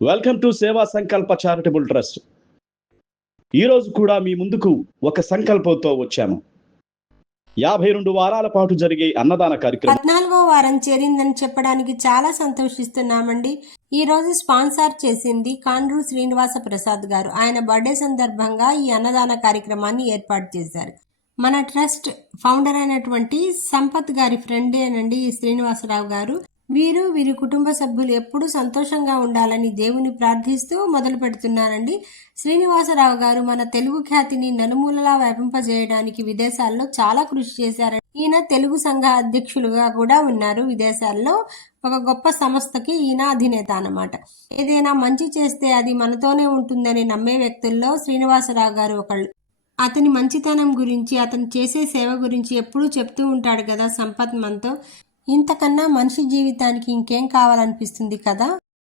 Welcome to సేవా సంకల్ప charitable trust ఈరోజు కూడా మీ ముందుకు ఒక సంకల్పంతో వచ్చాము. యాభై రెండు వారాల పాటు జరిగే అన్నదాన కార్యక్రమం. పద్నాలుగో వారం చేరిందని చెప్పడానికి చాలా సంతోషిస్తున్నామండి. ఈ రోజు స్పాన్సర్ చేసింది కాండ్రు శ్రీనివాస ప్రసాద్ గారు. ఆయన బర్త్డే సందర్భంగా ఈ అన్నదాన కార్యక్రమాన్ని ఏర్పాటు చేశారు. మన ట్రస్ట్ ఫౌండర్ అయినటువంటి సంపత్ గారి ఫ్రెండేనండి ఈ శ్రీనివాసరావు గారు. వీరు వీరి కుటుంబ సభ్యులు ఎప్పుడూ సంతోషంగా ఉండాలని దేవుని ప్రార్థిస్తూ మొదలు పెడుతున్నారండి. శ్రీనివాసరావు గారు మన తెలుగు ఖ్యాతిని నలుమూలలా వ్యాపింపజేయడానికి విదేశాల్లో చాలా కృషి చేశారు ఈయన తెలుగు సంఘ అధ్యక్షులుగా కూడా ఉన్నారు. విదేశాల్లో ఒక గొప్ప సంస్థకి ఈయన అధినేత అన్నమాట. ఏదైనా మంచి చేస్తే అది మనతోనే ఉంటుందని నమ్మే వ్యక్తుల్లో శ్రీనివాసరావు గారు ఒకళ్ళు. అతని మంచితనం గురించి అతను చేసే సేవ గురించి ఎప్పుడూ చెప్తూ ఉంటాడు కదా సంపత్ మనతో ఇంతకన్నా మనిషి జీవితానికి ఇంకేం కావాలనిపిస్తుంది కదా?